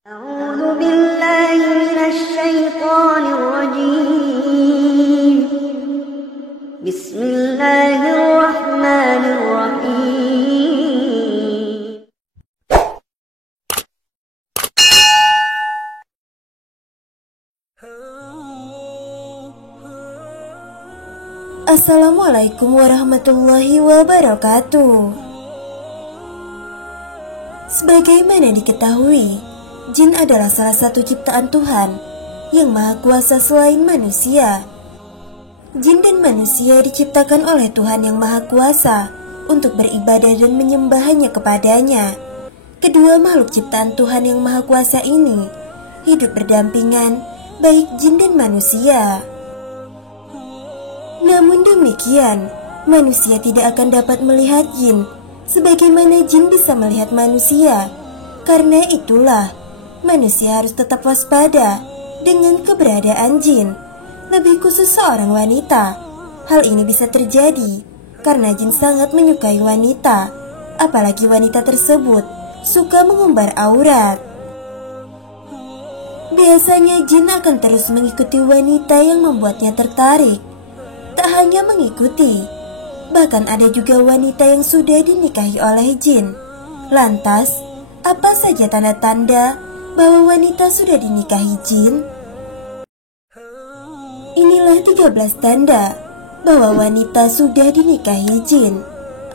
أعوذ بالله من الشيطان الرجيم بسم الله الرحمن الرحيم Assalamualaikum warahmatullahi wabarakatuh. Sebagaimana diketahui, jin adalah salah satu ciptaan Tuhan yang maha kuasa selain manusia. Jin dan manusia diciptakan oleh Tuhan yang maha kuasa untuk beribadah dan menyembah hanya kepadanya. Kedua makhluk ciptaan Tuhan yang maha kuasa ini hidup berdampingan, baik jin dan manusia. Namun demikian, manusia tidak akan dapat melihat jin sebagaimana jin bisa melihat manusia. Karena itulah, manusia harus tetap waspada dengan keberadaan jin, lebih khusus seorang wanita. Hal ini bisa terjadi karena jin sangat menyukai wanita, apalagi wanita tersebut suka mengumbar aurat. Biasanya jin akan terus mengikuti wanita yang membuatnya tertarik. Tak hanya mengikuti, bahkan ada juga wanita yang sudah dinikahi oleh jin. Lantas, apa saja tanda-tanda bahwa wanita sudah dinikahi jin? Inilah 13 tanda bahwa wanita sudah dinikahi jin.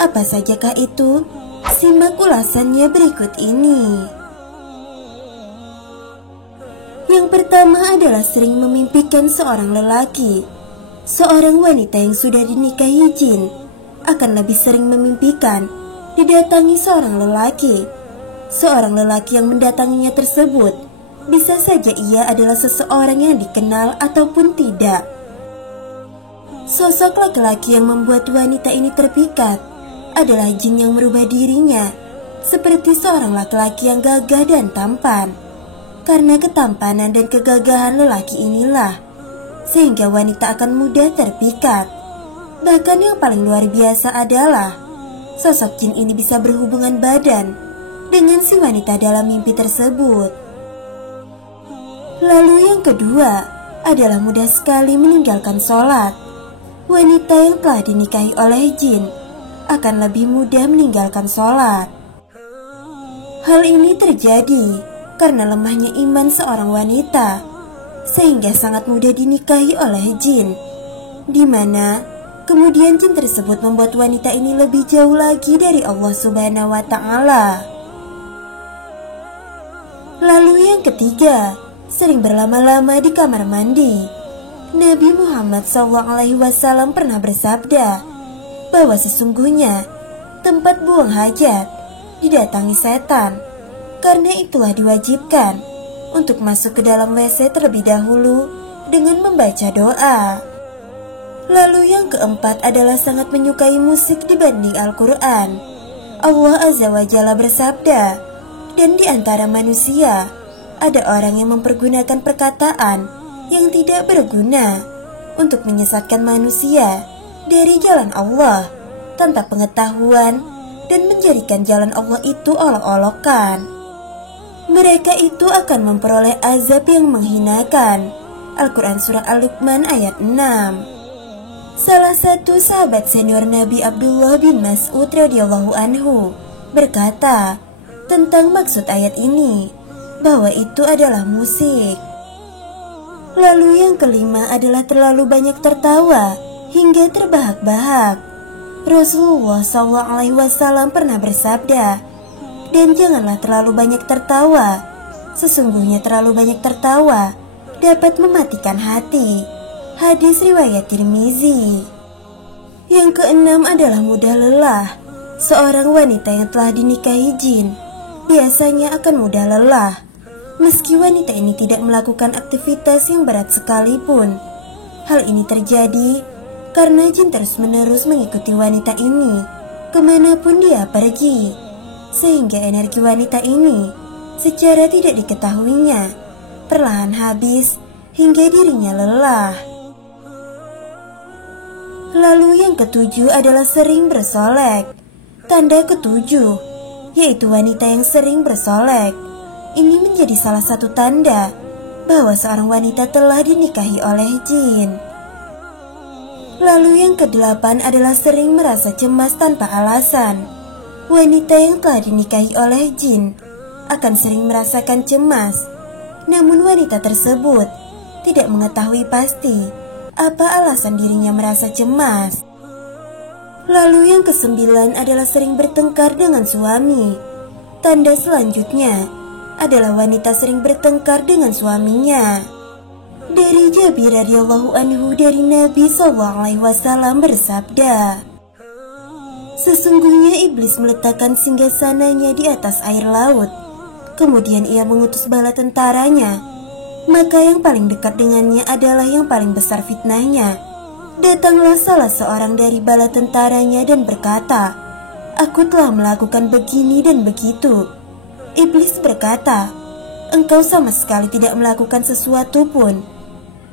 Apa sajakah itu? Simak ulasannya berikut ini. Yang pertama adalah sering memimpikan seorang lelaki. Seorang wanita yang sudah dinikahi jin akan lebih sering memimpikan didatangi seorang lelaki. Seorang lelaki yang mendatanginya tersebut bisa saja ia adalah seseorang yang dikenal ataupun tidak. Sosok laki-laki yang membuat wanita ini terpikat adalah jin yang merubah dirinya seperti seorang laki-laki yang gagah dan tampan. Karena ketampanan dan kegagahan lelaki inilah sehingga wanita akan mudah terpikat. Bahkan yang paling luar biasa adalah sosok jin ini bisa berhubungan badan dengan si wanita dalam mimpi tersebut. Lalu yang kedua adalah mudah sekali meninggalkan sholat. Wanita yang telah dinikahi oleh jin akan lebih mudah meninggalkan sholat. Hal ini terjadi karena lemahnya iman seorang wanita sehingga sangat mudah dinikahi oleh jin, di mana kemudian jin tersebut membuat wanita ini lebih jauh lagi dari Allah Subhanahu wa Ta'ala. Lalu yang ketiga, sering berlama-lama di kamar mandi. Nabi Muhammad SAW pernah bersabda bahwa sesungguhnya tempat buang hajat didatangi setan. Karena itulah diwajibkan untuk masuk ke dalam WC terlebih dahulu dengan membaca doa. Lalu yang keempat adalah sangat menyukai musik dibanding Al-Quran. Allah Azza wa Jalla bersabda, dan di antara manusia ada orang yang mempergunakan perkataan yang tidak berguna untuk menyesatkan manusia dari jalan Allah tanpa pengetahuan dan menjadikan jalan Allah itu olok-olokan. Mereka itu akan memperoleh azab yang menghinakan. Al-Quran Surah Al-Luqman ayat 6. Salah satu sahabat senior Nabi Abdullah bin Mas'ud radhiyallahu anhu berkata tentang maksud ayat ini, bahwa itu adalah musik. Lalu yang kelima adalah terlalu banyak tertawa hingga terbahak-bahak. Rasulullah SAW pernah bersabda, dan janganlah terlalu banyak tertawa. Sesungguhnya terlalu banyak tertawa dapat mematikan hati. Hadis riwayat Tirmizi. Yang keenam adalah mudah lelah. Seorang wanita yang telah dinikahi jin biasanya akan mudah lelah. Meski wanita ini tidak melakukan aktivitas yang berat sekalipun. Hal ini terjadi karena jin terus-menerus mengikuti wanita ini kemanapun dia pergi, sehingga energi wanita ini secara tidak diketahuinya perlahan habis hingga dirinya lelah. Lalu yang ketujuh adalah sering bersolek. Tanda ketujuh yaitu wanita yang sering bersolek. Ini menjadi salah satu tanda bahwa seorang wanita telah dinikahi oleh jin. Lalu yang kedelapan adalah sering merasa cemas tanpa alasan. Wanita yang telah dinikahi oleh jin akan sering merasakan cemas, namun wanita tersebut tidak mengetahui pasti apa alasan dirinya merasa cemas. Lalu yang kesembilan adalah sering bertengkar dengan suami. Tanda selanjutnya adalah wanita sering bertengkar dengan suaminya. Dari Jabir radhiyallahu anhu dari Nabi SAW bersabda, sesungguhnya iblis meletakkan singgasananya di atas air laut. Kemudian ia mengutus bala tentaranya. Maka yang paling dekat dengannya adalah yang paling besar fitnahnya. Datanglah salah seorang dari bala tentaranya dan berkata, aku telah melakukan begini dan begitu. Iblis berkata, engkau sama sekali tidak melakukan sesuatu pun.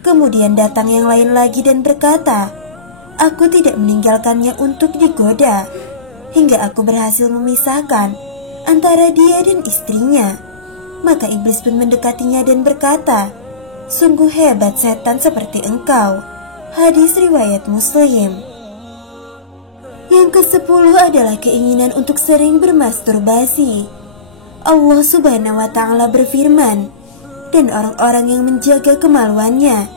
Kemudian datang yang lain lagi dan berkata, aku tidak meninggalkannya untuk digoda, hingga aku berhasil memisahkan antara dia dan istrinya. Maka iblis pun mendekatinya dan berkata, sungguh hebat setan seperti engkau. Hadis riwayat Muslim. Yang ke-10 adalah keinginan untuk sering bermasturbasi. Allah Subhanahu wa Ta'ala berfirman, dan orang-orang yang menjaga kemaluannya,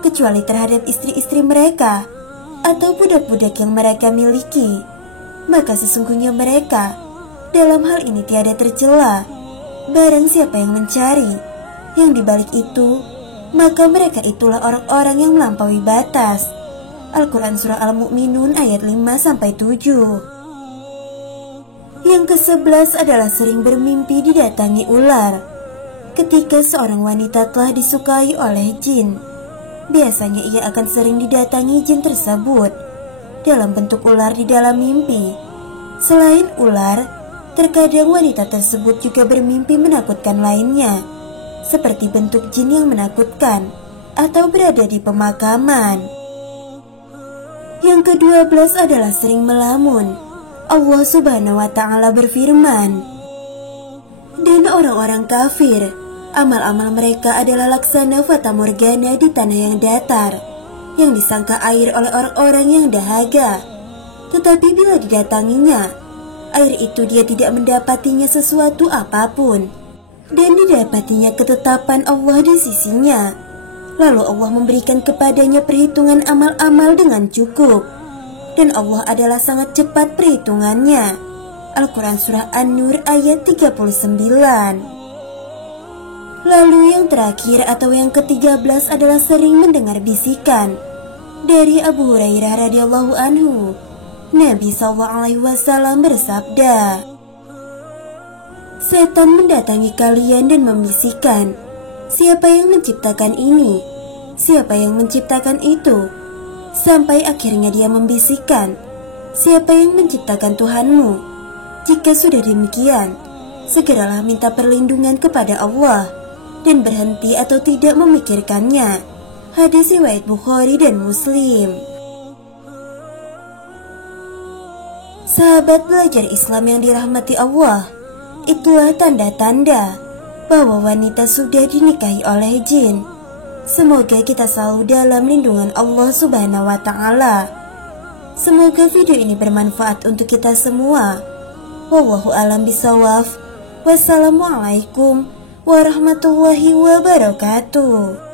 kecuali terhadap istri-istri mereka atau budak-budak yang mereka miliki, maka sesungguhnya mereka dalam hal ini tiada tercela. Barang siapa yang mencari yang dibalik itu, maka mereka itulah orang-orang yang melampaui batas. Al-Quran Surah Al-Mu'minun ayat 5-7. Yang ke-11 adalah sering bermimpi didatangi ular. Ketika seorang wanita telah disukai oleh jin, biasanya ia akan sering didatangi jin tersebut dalam bentuk ular di dalam mimpi. Selain ular, terkadang wanita tersebut juga bermimpi menakutkan lainnya, seperti bentuk jin yang menakutkan atau berada di pemakaman. Yang ke-12 adalah sering melamun. Allah Subhanahu wa Ta'ala berfirman, dan orang-orang kafir, amal-amal mereka adalah laksana fata morgana di tanah yang datar, yang disangka air oleh orang-orang yang dahaga. Tetapi bila didatanginya, air itu dia tidak mendapatinya sesuatu apapun, dan didapatinya ketetapan Allah di sisinya. Lalu Allah memberikan kepadanya perhitungan amal-amal dengan cukup, dan Allah adalah sangat cepat perhitungannya. Al-Quran Surah An-Nur ayat 39. Lalu yang terakhir atau yang ke-13 adalah sering mendengar bisikan. Dari Abu Hurairah radhiyallahu anhu, Nabi SAW bersabda, setan mendatangi kalian dan membisikkan, siapa yang menciptakan ini? Siapa yang menciptakan itu? Sampai akhirnya dia membisikkan, siapa yang menciptakan Tuhanmu? Jika sudah demikian, segeralah minta perlindungan kepada Allah dan berhenti atau tidak memikirkannya. Hadis riwayat Bukhari dan Muslim. Sahabat belajar Islam yang dirahmati Allah, itulah tanda-tanda bahwa wanita sudah dinikahi oleh jin. Semoga kita selalu dalam lindungan Allah Subhanahu wa Ta'ala. Semoga video ini bermanfaat untuk kita semua. Wallahu a'lam bishawab. Wassalamualaikum warahmatullahi wabarakatuh.